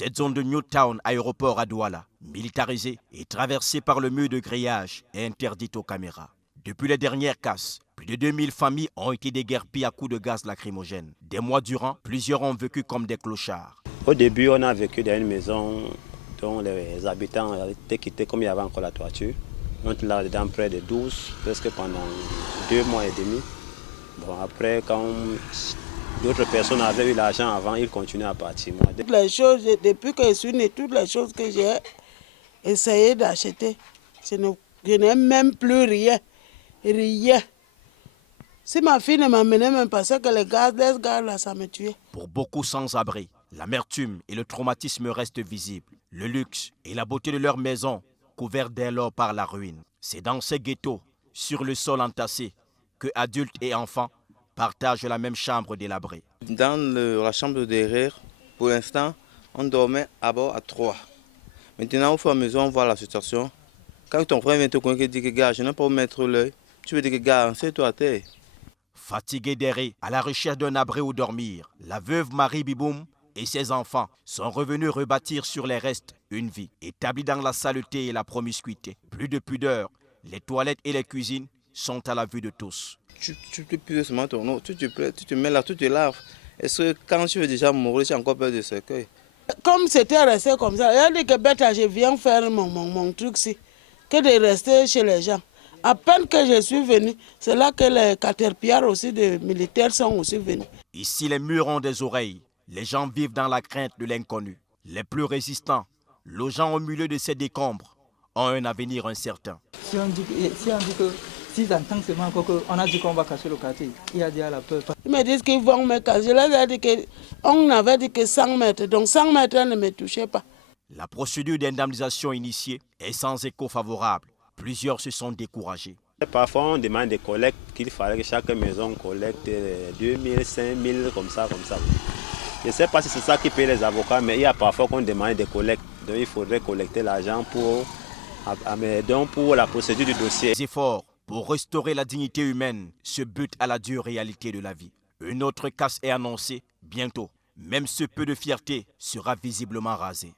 Cette zone de Newtown, aéroport à Douala, militarisée et traversée par le mur de grillage, est interdite aux caméras. Depuis les dernières casses, plus de 2000 familles ont été déguerpies à coups de gaz lacrymogène. Des mois durant, plusieurs ont vécu comme des clochards. Au début, on a vécu dans une maison dont les habitants étaient quittés comme il y avait encore la toiture. On était là-dedans près de 12, presque pendant 2 mois et demi. Bon, après, quand d'autres personnes avaient eu l'argent avant, ils continuaient à partir. Toutes les choses, depuis que je suis née, toutes les choses que j'ai essayé d'acheter, je n'ai même plus rien. Rien. Si ma fille ne m'amenait même pas, c'est que les gaz là, ça me tuait. Pour beaucoup sans-abri, l'amertume et le traumatisme restent visibles. Le luxe et la beauté de leur maison, couverts dès lors par la ruine. C'est dans ces ghettos, sur le sol entassé, que adultes et enfants partagent la même chambre délabrée. Dans la chambre de derrière, pour l'instant, on dormait à bord à 3. Maintenant, au fur et à mesure, on voit la situation. Quand ton frère vient te connaître et dit que gars, je n'ai pas où mettre l'œil, tu veux dire que gars, c'est-toi à terre. Fatigués d'errer, à la recherche d'un abri où dormir, la veuve Marie Biboum et ses enfants sont revenus rebâtir sur les restes une vie établie dans la saleté et la promiscuité. Plus de pudeur, les toilettes et les cuisines sont à la vue de tous. Tu te puises seulement ton eau, tu te mets là, tu te laves. Est-ce que quand tu veux déjà mourir, tu as encore peur de cercueil? Comme c'était resté comme ça, il a dit que bête, je viens faire mon truc-ci, que de rester chez les gens. À peine que je suis venu, c'est là que les caterpillars aussi des militaires sont aussi venus. Ici, les murs ont des oreilles. Les gens vivent dans la crainte de l'inconnu. Les plus résistants, logeant au milieu de ces décombres, ont un avenir incertain. Si on dit que 6 ans, tant seulement qu'on a dit qu'on va casser le quartier, il a dit à la peur. Ils me disent qu'ils vont me casser. Je leur ai dit qu'on avait dit que 100 mètres, donc 100 mètres ne me touchaient pas. La procédure d'indemnisation initiée est sans écho favorable. Plusieurs se sont découragés. Parfois, on demande des collectes qu'il fallait que chaque maison collecte 2000, 5000, comme ça. Je ne sais pas si c'est ça qui paye les avocats, mais il y a parfois qu'on demande des collectes. Donc il faudrait collecter l'argent pour la procédure du dossier. Les efforts pour restaurer la dignité humaine se butent à la dure réalité de la vie. Une autre casse est annoncée bientôt. Même ce peu de fierté sera visiblement rasé.